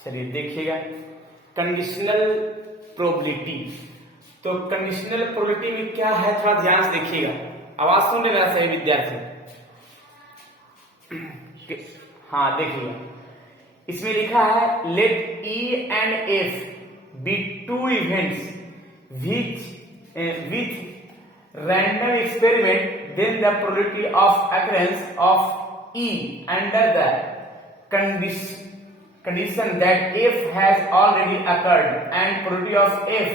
चलिए देखिएगा conditional probability. तो कंडीशनल प्रोबेबिलिटी में क्या है थोड़ा ध्यान से देखिएगा, आवाज सुन ले मेरा सही विद्यार्थी। हाँ देखिएगा, इसमें लिखा है let E and F be two events with random experiment, then the probability of occurrence of E under the condition that F has already occurred and probability of F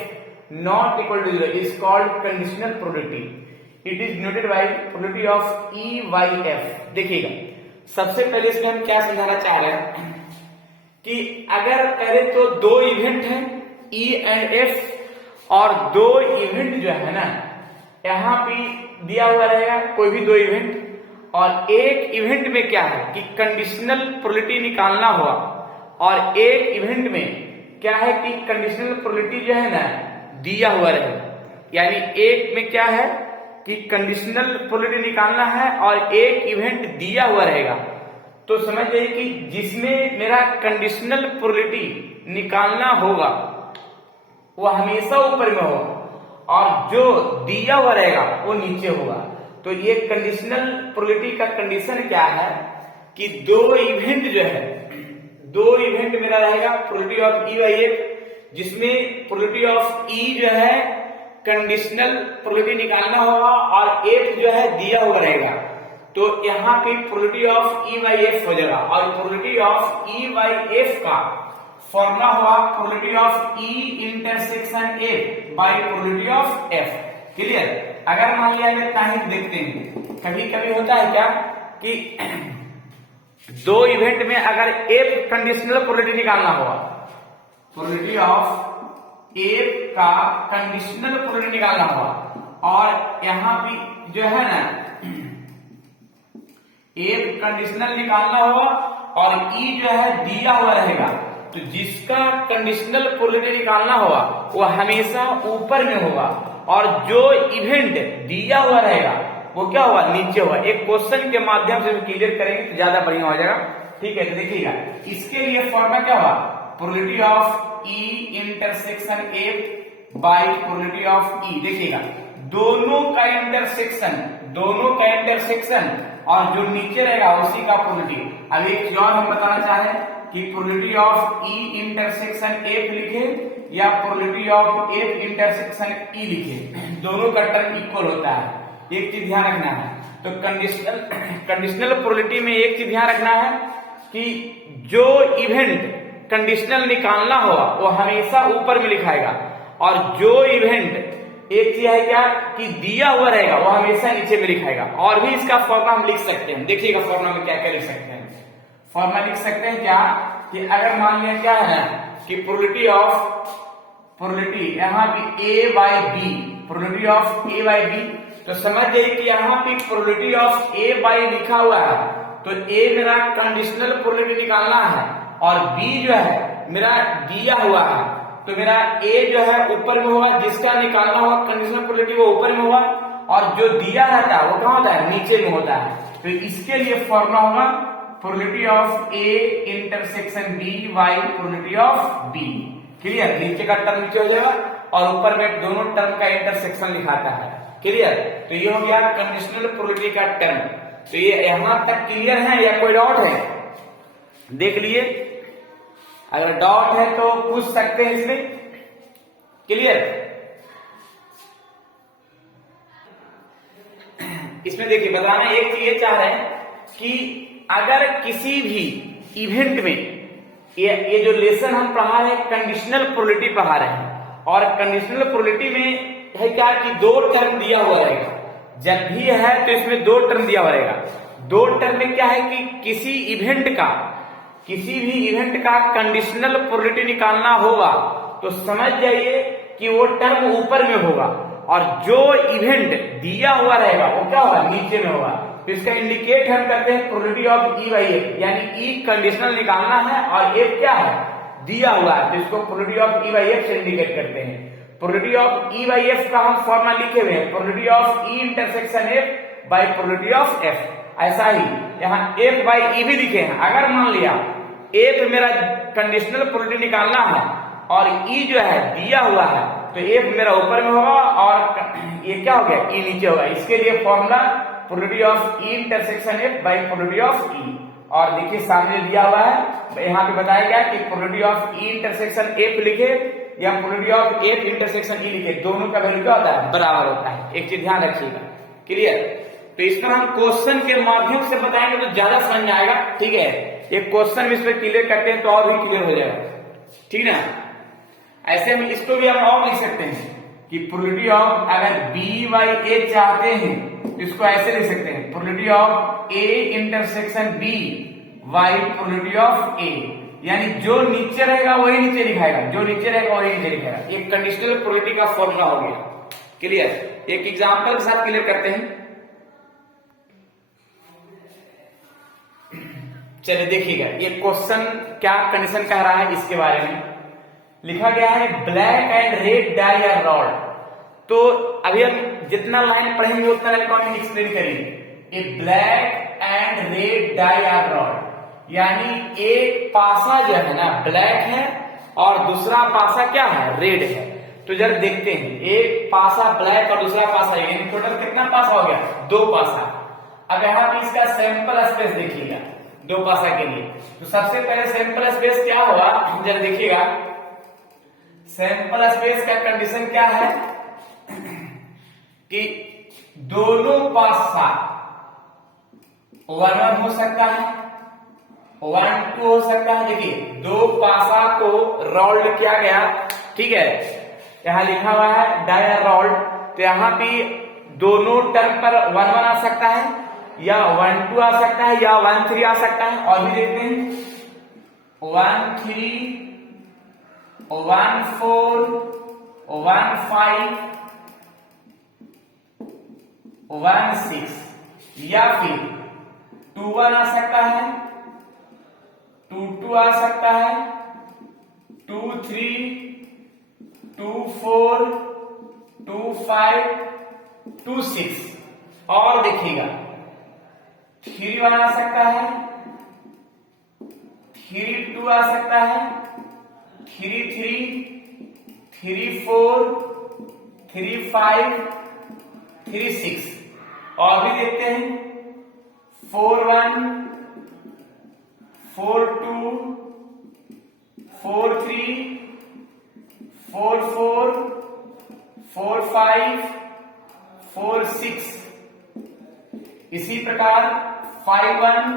not equal to 0 is called conditional probability. It is denoted by probability of E by F. देखिएगा, सबसे पहले इसमें हम क्या समझाना चाह रहे हैं कि अगर पहले तो दो इवेंट हैं E एंड F, और दो इवेंट जो है ना यहां पे दिया हुआ रहेगा कोई भी दो इवेंट, और एक इवेंट में क्या है कि कंडीशनल प्रोबेबिलिटी निकालना हुआ, और एक इवेंट में क्या है कि कंडीशनल प्रोबेबिलिटी जो है ना दिया हुआ रहेगा। यानी एक में क्या है कि कंडीशनल प्रोबेबिलिटी निकालना है और एक इवेंट दिया हुआ रहेगा। तो समझ जाइए कि जिसमें मेरा कंडीशनल प्रोबेबिलिटी निकालना होगा वो हमेशा ऊपर में होगा और जो दिया हुआ रहेगा वो नीचे होगा। तो ये कंडीशनल प्रोबेबिलिटी का कंडीशन क्या है कि दो इवेंट जो है, दो इवेंट मेरा रहेगा probability of E by F, जिसमें प्रोबेबिलिटी ऑफ ई जो है कंडीशनल प्रोबेबिलिटी निकालना होगा और एफ जो है दिया हुआ रहेगा। तो यहाँ पे probability of E by F हो जाएगा, और probability of E by F का फॉर्मूला हुआ probability of E intersection F by probability of F. Clear? अगर मान लिया मैं कहीं देखते हैं, कभी कभी होता है क्या कि दो इवेंट में अगर एफ कंडीशनल प्रोबेबिलिटी निकालना हुआ, प्रोबेबिलिटी ऑफ एफ का कंडीशनल प्रोबेबिलिटी निकालना हुआ, और यहां भी जो है ना एफ कंडीशनल निकालना होगा और ई जो है दिया हुआ रहेगा। तो जिसका कंडीशनल प्रोबेबिलिटी निकालना होगा वो हमेशा ऊपर में होगा, और जो इवेंट दिया हुआ रहेगा वो क्या होगा नीचे होगा। एक क्वेश्चन के माध्यम से क्लियर करेंगे तो ज्यादा बढ़िया हो जाएगा। ठीक है, तो देखिएगा इसके लिए फॉर्मूला क्या होगा, probability of E intersection F by probability of E. देखिएगा दोनों का इंटरसेक्शन और जो नीचे रहेगा उसी का प्रोबेबिलिटी। अब एक चीज और हम बताना चाहें कि probability of E intersection F लिखे या probability of F intersection E लिखे, दोनों का टर्म इक्वल होता है। एक चीज ध्यान रखना है, तो कंडीशनल प्रोबेबिलिटी में एक चीज ध्यान रखना है कि जो इवेंट कंडीशनल निकालना होगा वो हमेशा ऊपर में लिखाएगा, और जो इवेंट एक चीज है क्या कि दिया हुआ रहेगा वो हमेशा नीचे में लिखाएगा। और भी इसका फॉर्मूला हम लिख सकते हैं, देखिएगा फॉर्मूला में क्या क्या लिख सकते हैं। फॉर्मूला लिख सकते हैं क्या कि अगर मान लिया क्या है कि प्रोबेबिलिटी यहाँ पे A by B, probability of A by B, तो समझ जाइए कि यहाँ पे प्रोबेबिलिटी ऑफ ए बाई लिखा हुआ है, तो ए मेरा कंडीशनल प्रोबेबिलिटी निकालना है और बी जो है मेरा दिया हुआ है। तो मेरा ए जो है ऊपर में होगा, जिसका निकालना होगा कंडीशनल प्रोबेबिलिटी वो ऊपर में होगा, और जो दिया रहता है वो कहाँ होता है नीचे में होता है। तो इसके लिए फॉर्मूला होगा probability of A intersection B by probability of B. Clear? नीचे का टर्म नीचे हो जाएगा और ऊपर में दोनों टर्म का इंटरसेक्शन लिखाता है। क्लियर? तो ये हो गया कंडीशनल प्रोबेबिलिटी का टर्म। तो ये यहां तक क्लियर है या कोई डाउट है? देख लिए, अगर डाउट है तो पूछ सकते हैं इसमें। क्लियर? इसमें देखिए बताना एक चीज ये चाह रहे हैं कि अगर किसी भी इवेंट में ये जो लेसन हम पढ़ा रहे हैं कंडीशनल प्रोबेबिलिटी पढ़ा रहे हैं, और कंडीशनल प्रोबेबिलिटी में है क्या कि दो टर्म दिया हुआ रहेगा। जब भी है तो इसमें दो टर्म दिया हुआ रहेगा। दो टर्म में क्या है कि किसी भी इवेंट का कंडीशनल प्रोबेबिलिटी निकालना होगा तो समझ जाइए कि वो टर्म ऊपर में होगा, और जो इवेंट दिया हुआ रहेगा वो क्या होगा नीचे में होगा। तो इसका इंडिकेट हम करते हैं probability of E by F, यानी ई कंडीशनल निकालना है और एफ क्या है दिया हुआ है, तो इसको probability of E by F से इंडिकेट करते हैं। Probability of E by F का हम फॉर्मूला लिखे हुए हैं, probability of E intersection F by probability of F. ऐसा ही यहाँ एफ बाई ई भी लिखे हैं। अगर मान लिया एफ मेरा कंडीशनल प्रोडक्ट निकालना है और ई जो है दिया हुआ है, तो एफ मेरा ऊपर में होगा और ये क्या हो गया, ई नीचे होगा। इसके लिए formula product of E intersection F by product of E. और देखिए सामने दिया हुआ है, यहाँ पे बताया गया कि product of E intersection F लिखे या product of F intersection E लिखे, दोनों का वैल्यू क्या होता है, बराबर होता है। एक चीज ध्यान रखिएगा, क्लियर। तो इस पर हम क्वेश्चन के माध्यम से बताएंगे तो ज्यादा समझ में आएगा, ठीक है। एक क्वेश्चन में इस पर क्लियर करते हैं तो और भी क्लियर हो जाएगा, ठीक ना। ऐसे हम इसको भी हम और लिख सकते हैं कि प्रोबेबिलिटी ऑफ, अगर बी बाई ए चाहते हैं तो इसको ऐसे लिख सकते हैं, probability of A intersection B by probability of A, यानी जो नीचे रहेगा वही नीचे लिखाएगा, जो नीचे रहेगा वही नीचे लिखाएगा। ये कंडीशनल प्रोबेबिलिटी का फॉर्मूला हो गया, क्लियर। एक एग्जांपल के साथ क्लियर करते हैं। चलिए देखिएगा, ये क्वेश्चन क्या कंडीशन कह रहा है इसके बारे में लिखा गया है, black and red die are rolled. तो अभी हम जितना लाइन पढ़ेंगे उतना लाइन को हम एक्सप्लेन करेंगे। A black and red die are rolled एक पासा जो है ना ब्लैक है और दूसरा पासा क्या है, रेड है। तो जरा देखते हैं, एक पासा ब्लैक और दूसरा पासा, यानी टोटल कितना पासा हो गया, 2 पासा। अब यहाँ पे इसका सैंपल स्पेस देखिएगा 2 पासा के लिए। तो सबसे पहले सैंपल स्पेस क्या होगा, जरा देखिएगा। सैंपल स्पेस का कंडीशन क्या है कि दोनों पासा 1 1 हो सकता है, 1 2 हो सकता है। देखिए 2 पासा को रोल्ड किया गया, ठीक है। यहां लिखा हुआ है डाई रोल्ड, तो यहां पे दोनों टर्म पर 1 1 आ सकता है या 1 2 आ सकता है या 1 3 आ सकता है। और भी देखते हैं 1 3 1 4 1 5 1 6, या फिर 2 1 आ सकता है, 2 2 आ सकता है, 2 3 2 4 2 5 2 6। और देखिएगा 3 1 आ सकता है, 3 2 आ सकता है, 3 3 3 4 3 5 3 6। और भी देखते हैं 4 1 4 2 4 3 4 4 4 5 4 6। इसी प्रकार 5 1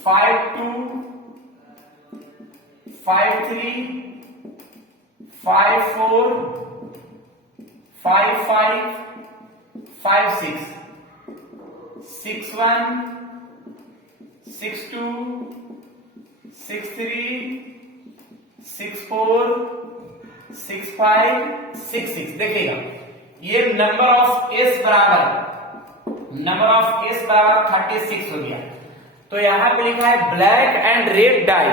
5 2 5 3 5 4 5 5 5 6 6 1 6 2 6 3 6 4 6 5 6 6। देखिएगा ये नंबर ऑफ एस बराबर 36 हो गया। तो यहां पे लिखा है black and red die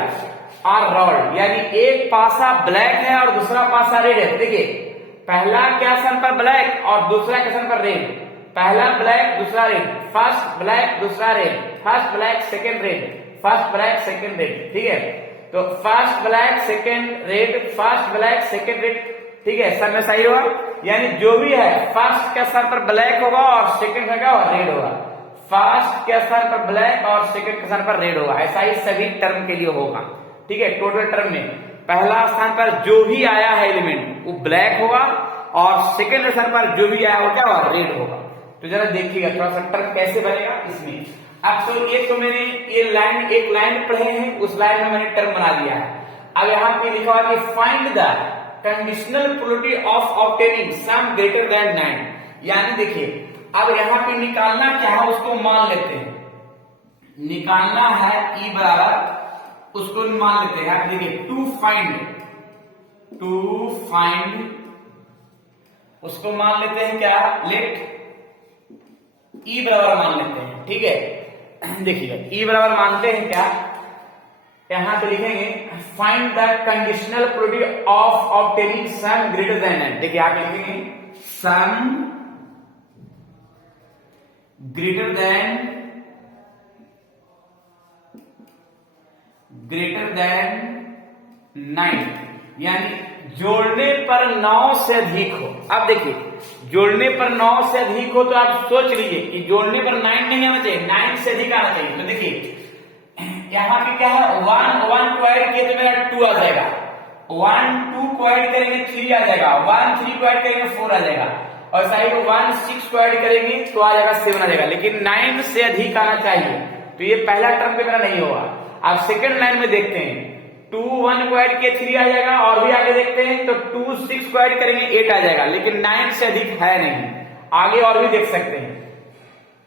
are rolled, यानी एक पासा ब्लैक है और दूसरा पासा रेड है। देखिए पहला क्या स्थान पर ब्लैक और दूसरा क्या स्थान पर रेड, पहला ब्लैक दूसरा रेड, फर्स्ट ब्लैक दूसरा red, first black second red, first black second red, ठीक है। तो first black second red, first black second red, ठीक है, सब में सही होगा। यानी जो भी है फर्स्ट के स्थान पर ब्लैक होगा और सेकंड का क्या होगा, रेड होगा। फर्स्ट के स्थान पर ब्लैक और सेकंड के स्थान पर रेड होगा। ऐसा ही सभी टर्म के लिए होगा, ठीक है। टोटल टर्म में पहला स्थान पर जो भी आया है एलिमेंट वो ब्लैक होगा और सेकंड स्थान पर जो भी आया वो क्या होगा, रेड होगा। तो जरा देखिएगा थोड़ा सा टर्म कैसे बनेगा इसमें। अब तो एक तो मैंने ये लाइन एक लाइन पढ़े हैं, उस लाइन में मैंने टर्म बना दिया है। अब यहाँ पे लिखा हुआ कि find the conditional probability of obtaining some greater than 9। यानी देखिए अब यहाँ पे निकालना क्या है उसको मान लेते हैं, निकालना है ई बराबर उसको मान लेते हैं। आप देखिए टू फाइंड उसको मान लेते हैं क्या, लेट ई बराबर मान लेते हैं, ठीक है। देखिएगा ई बराबर मानते हैं क्या, यहां पे लिखेंगे find the conditional probability of obtaining some greater than 9। देखिए आप लिखेंगे सम ग्रेटर देन ग्रेटर देन 9, यानी जोड़ने पर 9 से अधिक हो। अब देखिए, जोड़ने पर 9 से अधिक हो तो आप सोच लीजिए कि जोड़ने पर 9 नहीं आना चाहिए, 9 से अधिक आना चाहिए। तो देखिए यहाँ पे क्या है, 1 को ऐड किए तो मेरा 2 आ जाएगा, 1 2 को ऐड करेंगे 3 आ जाएगा, 1 3 को ऐड करेंगे 4 आ जाएगा, और साइड 1 6 को ऐड करेंगे तो आ जाएगा 7 आ जाएगा। लेकिन 9 से अधिक आना चाहिए, तो ये पहला टर्म पे मेरा नहीं होगा। आप सेकंड लाइन में देखते हैं, 2 1 को ऐड किए 3 आ जाएगा, और भी आगे देखते हैं तो 2 6 को ऐड करेंगे 8 आ जाएगा, लेकिन 9 से अधिक है नहीं। आगे और भी देख सकते हैं,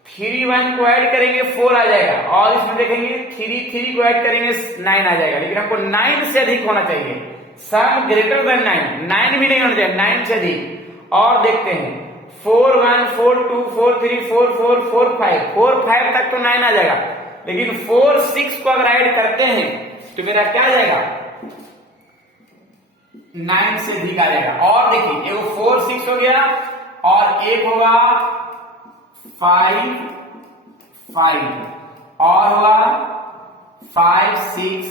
3 1 को ऐड करेंगे 4 आ जाएगा, और इसमें देखेंगे 3 3 को ऐड करेंगे 9 आ जाएगा, लेकिन हमको 9 से अधिक होना चाहिए। सम ग्रेटर देन 9 भी नहीं होना चाहिए, 9 से अधिक। और देखते हैं 4 1 4 2 4 3 4 4 4 5 तक तो 9 आ जाएगा, लेकिन 4 6 को अगर ऐड करते हैं तो मेरा क्या आ जाएगा, 9 से अधिक आ जाएगा। और देखिए एगो 4 6 हो गया, और एक होगा 5 5, और होगा 5 6,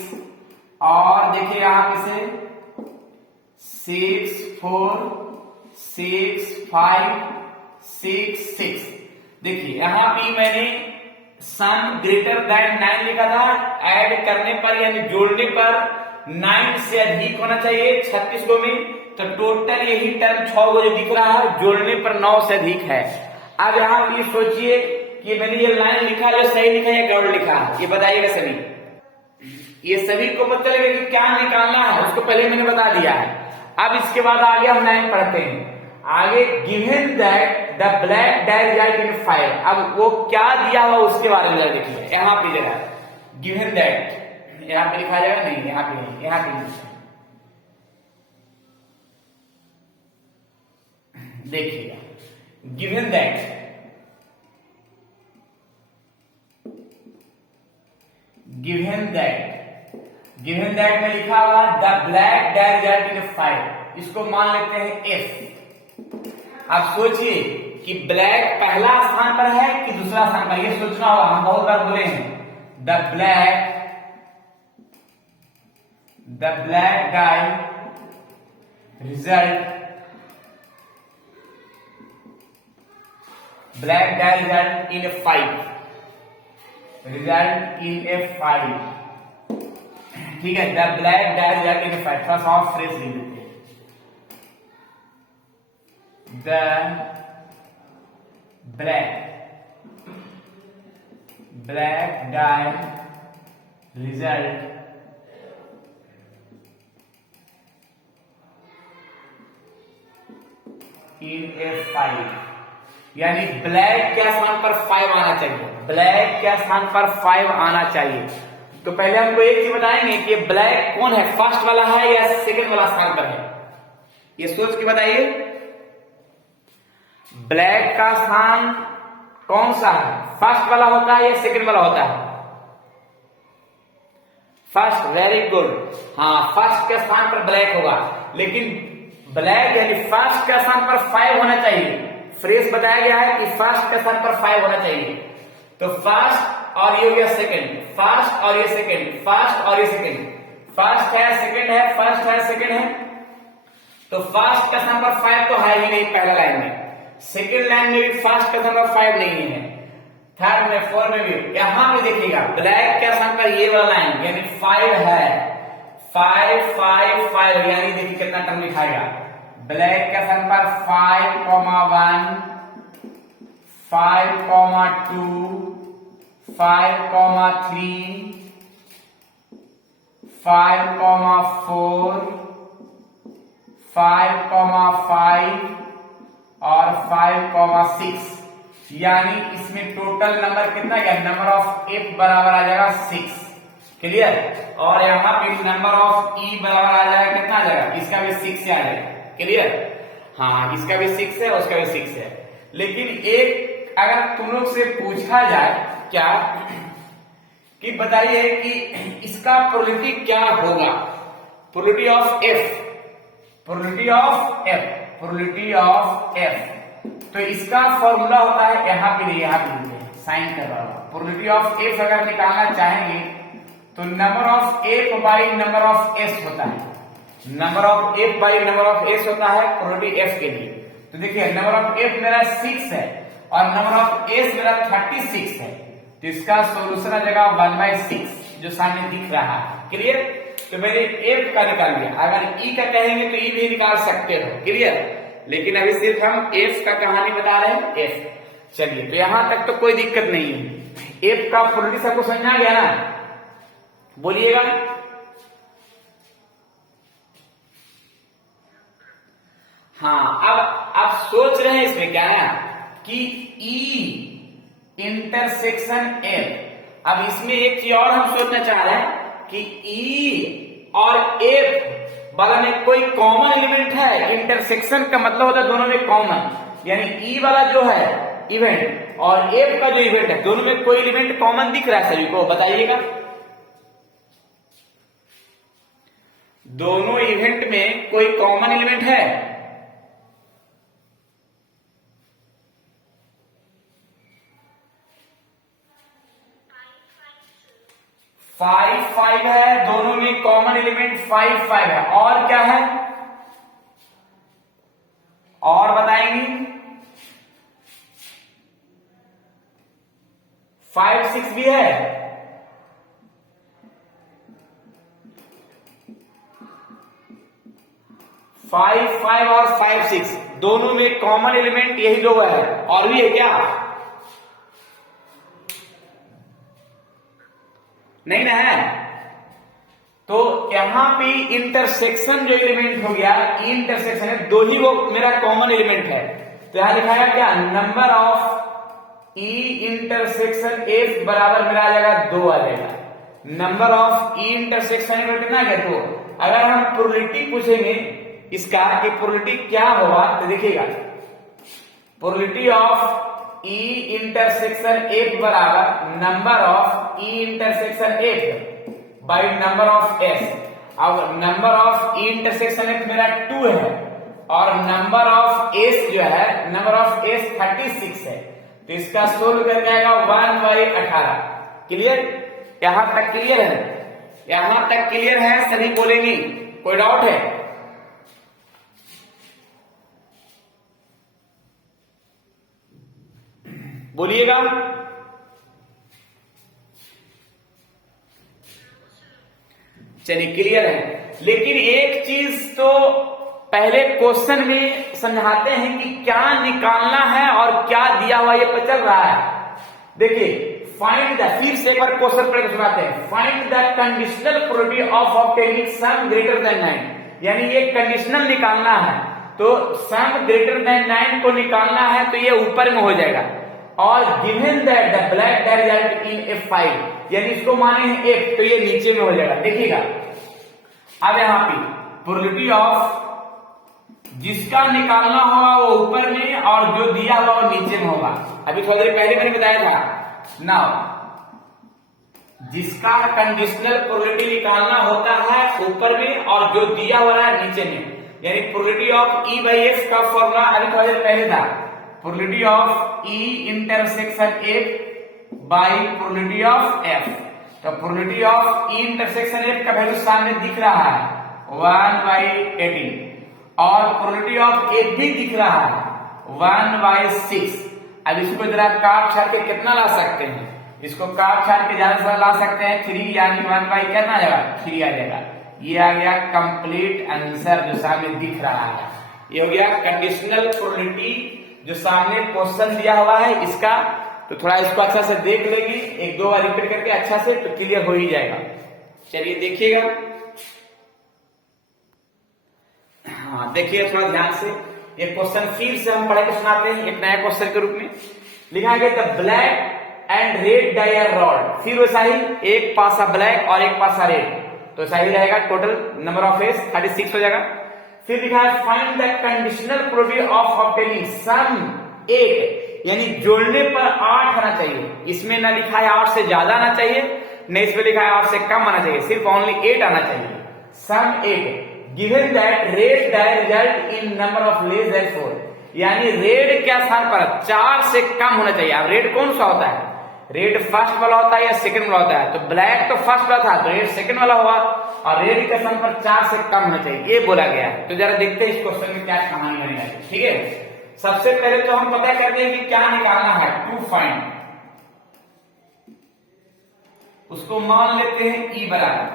और देखिए यहां पे से 6 4 6 5 6 6। देखिए यहां पे मैंने सम ग्रेटर देन 9 लिखा था, ऐड करने पर यानी जोड़ने पर 9 से अधिक होना चाहिए 36 गो में, तो टोटल यही टर्म 6 गो जो दिख रहा है, जोड़ने पर 9 से अधिक है। अब यहां पे सोचिए कि मैंने ये लाइन लिखा है, सही लिखा है या गलत लिखा है, ये बताइएगा सभी। ये सभी को पता लगेगा कि क्या निकालना है, उसको पहले मैंने बता दिया है। अब इसके बाद आगे हम लाइन पढ़ते हैं। आगे given that the black die result in 5, अब वो क्या दिया हुआ उसके बारे में देखिए। यहाँ पे जगह गिवन दैट, यहाँ पे लिखा जाएगा नहीं, यहाँ पे नहीं, यहाँ पे नहीं। देखिएगा गिवन दैट में लिखा हुआ the black die result in 5, इसको मान लेते हैं एफ। आप सोचिए कि ब्लैक पहला स्थान पर है कि दूसरा स्थान पर, ये सोचना होगा। हम बहुत बार बोले हैं the black die result in 5, result in a 5, ठीक है। The black die result in 5, थोड़ा सा और फ्रेश लिख देते हैं, the black die result in a 5, यानी ब्लैक के स्थान पर 5 आना चाहिए, ब्लैक के स्थान पर 5 आना चाहिए। तो पहले हमको एक चीज बताएंगे कि ब्लैक कौन है, फर्स्ट वाला है या सेकंड वाला स्थान पर है, ये सोच के बताइए। ब्लैक का स्थान कौन सा है, फर्स्ट वाला होता है या सेकंड वाला होता है? First, very good. हाँ, फर्स्ट के स्थान पर ब्लैक होगा, लेकिन ब्लैक यानी फर्स्ट के स्थान पर 5 होना चाहिए। फ्रेश बताया गया है कि फर्स्ट के स्थान पर 5 होना चाहिए। तो फर्स्ट और ये हो गया सेकंड, फर्स्ट और ये सेकंड, फर्स्ट और ये सेकंड, फर्स्ट है सेकंड है, फर्स्ट है सेकंड है, तो फर्स्ट का स्थान पर 5 तो है ही नहीं पहला लाइन में, सेकंड लाइन में भी फर्स्ट का नंबर 5 नहीं है, थर्ड में 4 में भी। यहां पे देखिएगा ब्लैक का स्थान पर ये वाला लाइन यानी 5 है, 5 5 5, यानी देखिए कितना टर्म लिखाएगा। ब्लैक का स्थान पर 5 1 5 2 5 3 5 4 5 5 और 5 6, यानी इसमें टोटल नंबर कितना गया, नंबर ऑफ एफ बराबर आ जाएगा 6, क्लियर। और यहाँ पे नंबर ऑफ ई बराबर आ जाएगा कितना आ जाएगा, इसका भी 6 से आ जाएगा, क्लियर। हाँ, इसका भी 6 है, उसका भी 6 है। लेकिन एक अगर तुम लोग से पूछा जाए क्या कि बताइए कि इसका प्रोबेबिलिटी क्या होगा, probability of F, probability of F, probability of F, तो इसका फॉर्मूला होता है यहाँ पे नहीं, यहाँ पे साइन कर रहा हूं। प्रोबेबिलिटी ऑफ एफ अगर निकालना चाहेंगे तो number of F by number of S होता है, number of F by number of S होता है प्रोबेबिलिटी एफ के लिए। तो देखिए नंबर ऑफ एफ मेरा 6 है और नंबर ऑफ एस मेरा 36 है, तो इसका सोल्यूशन आ जाएगा 1/6 जो सामने दिख रहा है। क्लियर? तो मैंने एफ का निकाल लिया, अगर ई का कहेंगे तो ई भी निकाल सकते हो। क्लियर? लेकिन अभी सिर्फ हम एफ का कहानी बता रहे हैं, एफ। चलिए, तो यहां तक तो कोई दिक्कत नहीं है। एफ का प्रोबेबिलिटी सबको समझ आ गया ना? बोलिएगा। हाँ, अब आप सोच रहे हैं इसमें क्या है कि ई इंटरसेक्शन एफ। अब इसमें एक चीज और हम सोचना चाह रहे हैं कि ई और एफ वाला में कोई कॉमन एलिमेंट है। इंटरसेक्शन का मतलब होता है दोनों में कॉमन, यानी ई वाला जो है इवेंट और एफ का जो इवेंट है दोनों में कोई एलिमेंट कॉमन दिख रहा है सभी को, बताइएगा। दोनों इवेंट में कोई कॉमन एलिमेंट है? 5 है, दोनों में कॉमन एलिमेंट 5 है। और क्या है? और बताएंगे? 5 6 भी है। फाइव और 5 6 दोनों में कॉमन एलिमेंट यही दो है। और भी है क्या? नहीं ना है। तो यहां पे इंटरसेक्शन जो एलिमेंट हो गया, इंटरसेक्शन है, दो ही वो मेरा कॉमन एलिमेंट है। तो यहां लिखा है क्या? Number of E intersection F बराबर मेरा आ जाएगा 2 आ जाएगा। नंबर ऑफ ई इंटरसेक्शन कितना है? 2। अगर हम प्रोबेबिलिटी पूछेंगे इसका कि प्रोबेबिलिटी क्या होगा, तो देखिएगा probability of E intersection F बराबर number of E intersection F by number of S. अब number of E intersection F मेरा 2 है और नंबर ऑफ एस जो है, नंबर ऑफ एस 36 है, तो इसका सोल्व करके आएगा 1/18। क्लियर? यहां तक क्लियर है? यहां तक क्लियर है? सभी बोलेंगी? कोई डाउट है? बोलिएगा। चलिए, क्लियर है। लेकिन एक चीज तो पहले क्वेश्चन में समझाते हैं कि क्या निकालना है और क्या दिया हुआ ये पता चल रहा है। देखिए, फाइंड द, फिर से एक बार क्वेश्चन पढ़कर सुनाते हैं। Find the conditional probability of obtaining some greater than 9, यानी ये कंडीशनल निकालना है, तो सम ग्रेटर देन 9 को निकालना है तो ये ऊपर में हो जाएगा। और given that the black result in F5, यानी इसको माने हैं F, तो ये नीचे में हो जाएगा। देखिएगा, अब यहां पे प्रोबेबिलिटी ऑफ जिसका निकालना होगा वो ऊपर में और जो दिया हुआ वो नीचे में होगा। अभी थोड़ी देर पहले मैंने बताया था। नाउ जिसका कंडीशनल प्रोबेबिलिटी निकालना होता है ऊपर में और जो दिया हुआ है नीचे में, यानी probability of E by F का फॉर्मूला अभी थोड़ी देर पहले था, probability of E intersection F by probability of F। तो probability of E intersection F का वैल्यू सामने दिख रहा है 1/18 और प्रोबेबिलिटी ऑफ F भी दिख रहा है 1/6। अब इसको जरा काट छाट के कितना ला सकते हैं? इसको काट छाट के ज्यादा से ज्यादा ला सकते हैं 3, यानी 1/, कितना आ जाएगा? 3 आ जाएगा। ये आ गया कंप्लीट आंसर जो सामने दिख रहा है। ये हो गया कंडीशनल प्रोबेबिलिटी जो सामने क्वेश्चन दिया हुआ है इसका। तो थोड़ा इसको अच्छा से देख लेंगे, 1-2 बार रिपीट करके अच्छा से, तो क्लियर हो ही जाएगा। चलिए देखिएगा। हाँ, देखिए थोड़ा ध्यान से, ये क्वेश्चन फिर से हम पढ़ के सुनाते हैं एक नया क्वेश्चन के रूप में। लिखा है the black and red die are rolled. फिर वैसा ही, एक पासा ब्लैक और एक पासा रेड, तो सही रहेगा। टोटल नंबर ऑफ एस 36 हो जाएगा। फिर लिखा है find the conditional probability of obtaining sum 8, यानी जोड़ने पर 8 आना चाहिए। इसमें ना लिखा है 8 से ज्यादा आना चाहिए, नहीं इसमें लिखा है 8 से कम आना चाहिए, सिर्फ ओनली 8 आना चाहिए। Sum 8 given that red die result in number of less than 4, यानी रेड क्या स्थान पर 4 से कम होना चाहिए। अब रेड कौन सा होता है? रेड फर्स्ट वाला होता है या सेकंड वाला होता है? तो ब्लैक तो फर्स्ट वाला था, तो रेड सेकंड वाला हुआ, और रेड के स्थान पर 4 से कम होना चाहिए, ये बोला गया है। तो जरा देखते हैं इस क्वेश्चन में क्या कहानी बनी है। ठीक है, सबसे पहले तो हम पता करते हैं कि क्या निकालना है, टू फाइंड। उसको मान लेते हैं ई बराबर,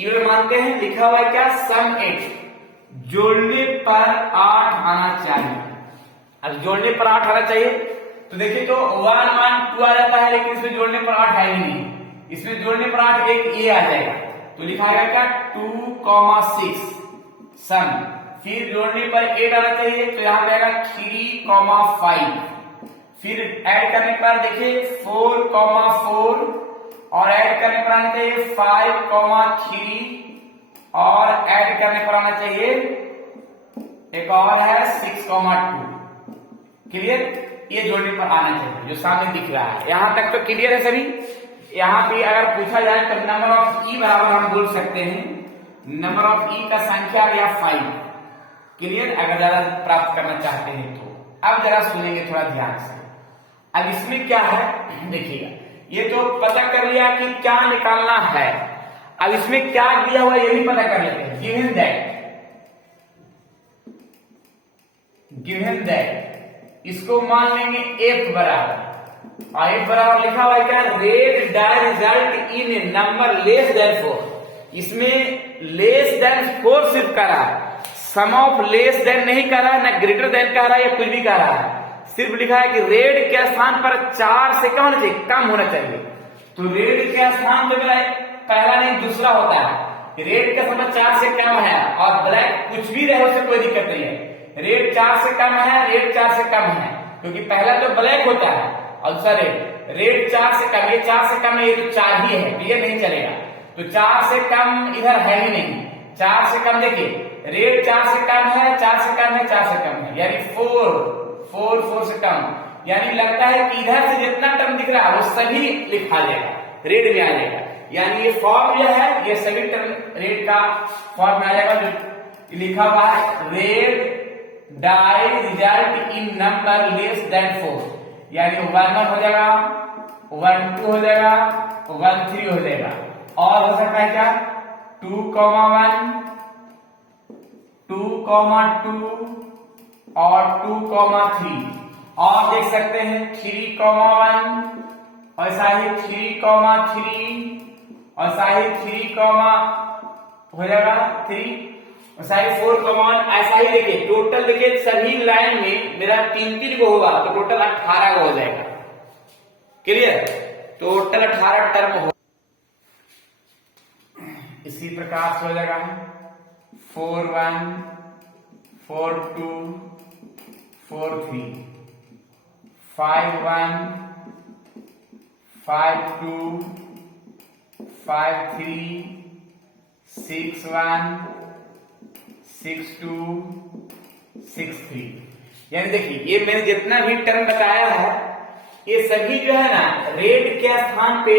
ई मानते हैं, लिखा हुआ है क्या, सम 8, जोड़ने पर 8 आना चाहिए। अब जोड़ने पर 8 आना चाहिए, तो देखिए तो 1 1 2 आ जाता है, लेकिन इसमें जोड़ने पर 8 है ही नहीं, इसमें जोड़ने पर 8 एक ए आ जाएगा, तो लिखा गया क्या 2,6 सम, फिर जोड़ने पर 8 आना चाहिए, तो यहां पे आएगा 3,5, फिर ऐड करने पर देखिए 4,4, और ऐड करने पर आना चाहिए 5,3, और ऐड करने पर आना चाहिए एक और है 6,2। क्लियर, ये जोड़ने पर आना चाहिए जो सामने दिख रहा है। यहां तक तो क्लियर है सभी। यहां पे अगर पूछा जाए तो नंबर ऑफ ई बराबर हम बोल सकते हैं, नंबर ऑफ ई का संख्या या 5। क्लियर, अगर ज्यादा प्राप्त करना चाहते हैं तो। अब जरा सुनेंगे थोड़ा ध्यान से। अब इसमें क्या है देखिएगा, ये तो पता कर लिया कि क्या निकालना है, अब इसमें क्या दिया हुआ ये भी पता कर लेते हैं। गिवन दैट इसको मान लेंगे एफ बराबर, और एफ बराबर लिखा हुआ है क्या, red die result in number less than 4। इसमें लेस देन 4 सिर्फ कर रहा है, सम ऑफ लेस देन नहीं कर रहा है, ना ग्रेटर देन कर रहा है, या कुछ भी कर रहा है, सिर्फ लिखा है कि रेड के स्थान पर 4 से कम होना चाहिए, कम होना चाहिए। तो रेड के स्थान पे पहला नहीं दूसरा होता है, रेड का समय 4 से कम है, और ब्लैक कुछ भी रहे उससे कोई दिक्कत नहीं है। रेड 4 से कम है, रेड 4 से कम है, क्योंकि पहला तो ब्लैक होता है और दूसरा रेड। रेड 4 से कम, ये 4 से कम है, ये तो 4 ही है, ये नहीं चलेगा। तो 4 से कम इधर है ही नहीं, 4 से कम देखिए, रेड 4 से कम है, 4 से कम है, 4 से कम है, यानी 4 से कम, यानी लगता है कि इधर से जितना टर्म दिख रहा है वो सभी लिखा जाएगा, रेड में आ जाएगा, यानी ये फॉर्म जो है ये सभी टर्म रेड का फॉर्म में आ जाएगा। जो लिखा हुआ है red die result in number less than 4, यानी 1 1 हो जाएगा, 1 2 हो जाएगा, 1 3 हो जाएगा, और हो सकता है क्या 2,1 2,2 और 2,3, और देख सकते हैं 3,1, और ऐसा ही 3,3, और ऐसा ही 3, हो जाएगा 3, और ऐसा ही 4,1, ऐसा ही देखिए टोटल देखिए सभी लाइन में मेरा 3 को होगा, तो टोटल 18 को हो जाएगा। क्लियर, टोटल 18 टर्म हो। इसी प्रकार से हो जाएगा 4,1 4,2 4,3 5,1 5,2 5,3 6,1 6,2 6,3। यानी देखिए ये मैंने जितना भी टर्म बताया है ये सभी जो है ना रेड के स्थान पे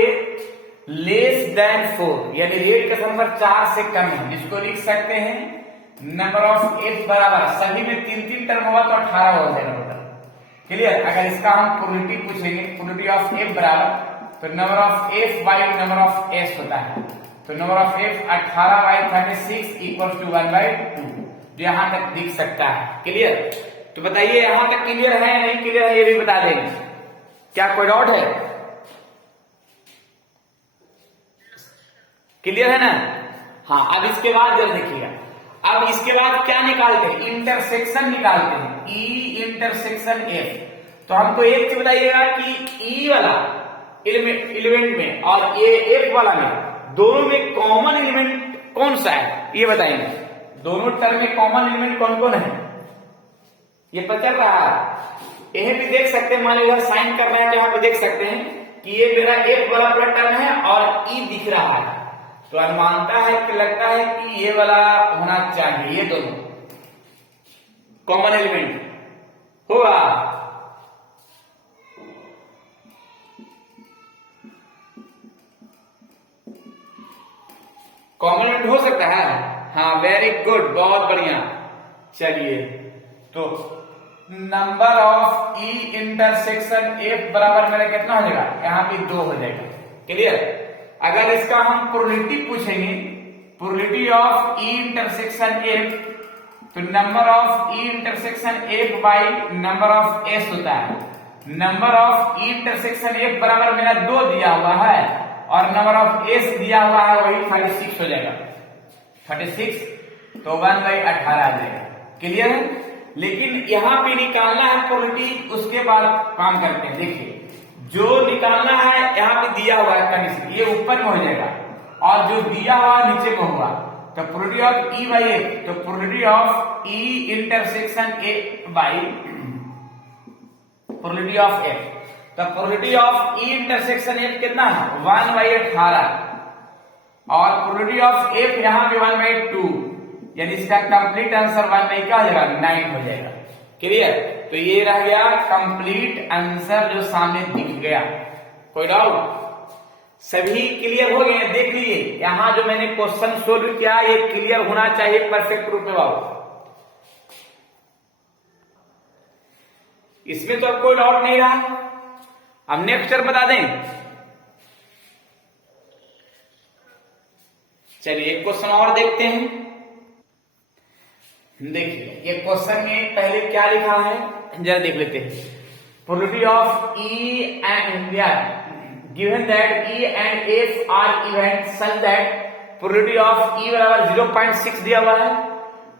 लेस देन 4, यानी रेड का स्थान पर 4 से कम है, जिसको लिख सकते हैं नंबर ऑफ एफ बराबर, सभी में 3 टर्म होगा तो 18 हो जाएगा टोटल। क्लियर, अगर इसका हम प्रोबेबिलिटी पूछेंगे, प्रोबेबिलिटी ऑफ एफ बराबर, तो number of F by number of S होता है, तो number of F 18 by 36 equal to 1/2, जो यहां तक दिख सकता है। क्लियर, तो बताइए यहां तक क्लियर है या नहीं क्लियर है, ये भी बता देंगे। क्या कोई डाउट है? क्लियर है ना? हाँ, अब इसके बाद जरा देखिएगा, अब इसके बाद क्या निकालते हैं, इंटरसेक्शन निकालते हैं, ई इंटरसेक्शन एफ। तो हमको एक चीज बताइएगा कि ई वाला एलिमेंट में और ए एफ वाला में, दोनों में कॉमन एलिमेंट कौन सा है, ये बताएंगे। दोनों टर्म में कॉमन एलिमेंट कौन कौन है, ये पता चल रहा है। यह भी देख सकते हैं, मान लीजिए साइन कर रहे हैं तो यहाँ पे देख सकते हैं कि ये मेरा एफ वाला पूरा टर्म है और ई दिख रहा है, तो मानता है कि लगता है कि ये वाला होना चाहिए, ये दोनों कॉमन एलिमेंट होगा। कॉमन एलिमेंट हो सकता है, हाँ वेरी गुड, बहुत बढ़िया। चलिए तो number of E intersection F बराबर मेरा कितना हो जाएगा, यहाँ पे 2 हो जाएगा। क्लियर। अगर इसका हम प्रोबेबिलिटी पूछेंगे, probability of E intersection F, तो number of E intersection F by number of S होता है। Number of E intersection F बराबर मेरा 2 दिया हुआ है और नंबर ऑफ एस दिया हुआ है वही 36 हो जाएगा। 36 तो 1/18 आ जाएगा। क्लियर है। लेकिन यहां पे निकालना है प्रोबेबिलिटी, उसके बाद काम करते हैं। देखिए जो निकालना है यहाँ पे दिया हुआ है कंडीशन, ये ऊपर में हो जाएगा और जो दिया हुआ नीचे में होगा। तो probability of E by F, तो probability of E intersection A by probability of F, तो probability of E intersection F कितना है 1/18 और प्रोबेबिलिटी ऑफ एफ यहाँ पे 1/2, यानी इसका कंप्लीट आंसर 1 क्या हो जाएगा 9 हो जाएगा। क्लियर। तो ये रह गया कंप्लीट आंसर जो सामने दिख गया। कोई डाउट? सभी क्लियर हो गए? देख लीजिए यहां जो मैंने क्वेश्चन सोल्व किया ये क्लियर होना चाहिए परफेक्ट रूप में बाबू। इसमें तो अब कोई डाउट नहीं रहा। अब नेक्स्ट बता दें। चलिए एक क्वेश्चन और देखते हैं। देखिए ये क्वेश्चन में पहले क्या लिखा है जरा देख लेते हैं। Probability of E and given that E and F are event such that probability of E बराबर 0.6 दिया हुआ है,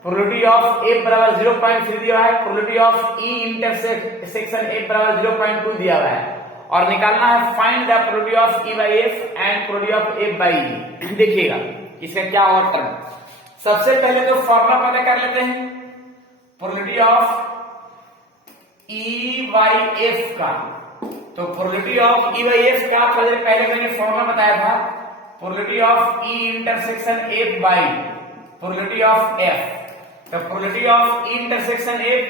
प्रोबेबिलिटी ऑफ एफ बराबर 0.3 दिया हुआ है, probability of E intersection F बराबर 0.2 दिया हुआ है और निकालना है find the probability of E by F and probability of F by E. देखिएगा इसका क्या होगा टर्म। सबसे पहले तो फॉर्मूला पता कर लेते हैं probability of E by F का। तो probability of E by F का पहले मैंने फॉर्मूला बताया था, probability of E intersection F by probability of F. तो probability of E intersection F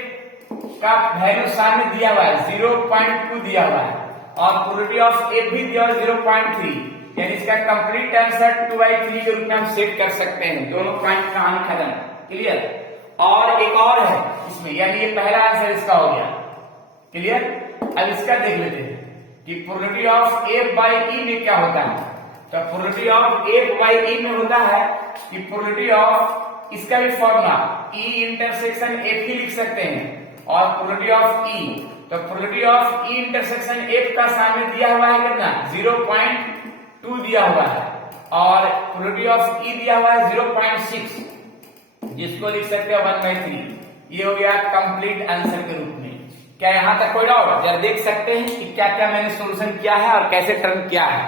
का वैल्यू सामने दिया हुआ है 0.2 दिया हुआ है और प्रोबेबिलिटी ऑफ एफ भी दिया हुआ है 0.3, यानी इसका कंप्लीट आंसर 2/3 के रूप में हम सेट कर सकते हैं। दोनों पॉइंट का आंसर खत्म। क्लियर। और एक और है इसमें, यानी ये पहला आंसर इसका हो गया। क्लियर। अब इसका देख लेते हैं कि प्रोबेबिलिटी ऑफ एफ बाई ई में क्या होता है। तो प्रोबेबिलिटी ऑफ एफ बाई ई में होता है कि प्रोबेबिलिटी ऑफ, इसका भी फॉर्मूला ई इंटरसेक्शन एफ ही लिख सकते हैं और प्रोबेबिलिटी ऑफ ई, तो probability of E intersection F का सामने दिया हुआ है कितना 0.2 दिया हुआ है और प्रोबेबिलिटी ऑफ ई दिया हुआ है 0.6, जिसको लिख सकते हैं 1/3। ये हो गया कंप्लीट आंसर के रूप में। क्या यहां तक कोई डाउट? जरा देख सकते हैं कि क्या क्या मैंने सोल्यूशन किया है और कैसे टर्न किया है,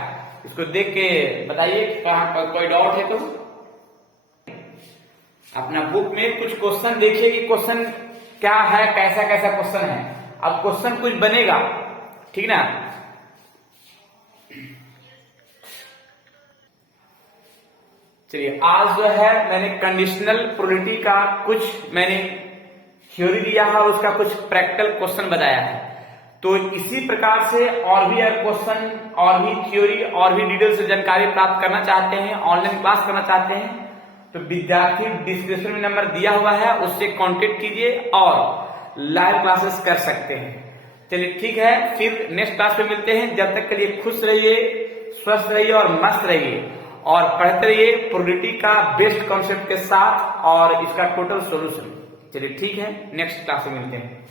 इसको देख के बताइए कहां पर कोई डाउट है तो। अपना बुक में कुछ क्वेश्चन देखिए कि क्वेश्चन क्या है, कैसा कैसा क्वेश्चन है। अब क्वेश्चन कुछ बनेगा, ठीक ना। चलिए आज जो है मैंने कंडीशनल प्रोबेबिलिटी का कुछ मैंने थ्योरी दिया है और उसका कुछ प्रैक्टिकल क्वेश्चन बताया है। तो इसी प्रकार से और भी क्वेश्चन और भी थ्योरी और भी डिटेल से जानकारी प्राप्त करना चाहते हैं, ऑनलाइन क्लास करना चाहते हैं, तो विद्यार्थी डिस्क्रिप्शन में नंबर दिया हुआ है, उससे कांटेक्ट कीजिए और लाइव क्लासेस कर सकते हैं। चलिए ठीक है, फिर नेक्स्ट क्लास में मिलते हैं। जब तक के लिए खुश रहिए, स्वस्थ रहिए और मस्त रहिए और पढ़ते रहिए प्रोबेबिलिटी का बेस्ट कॉन्सेप्ट के साथ और इसका टोटल सॉल्यूशन। चलिए ठीक है, नेक्स्ट क्लास में मिलते हैं।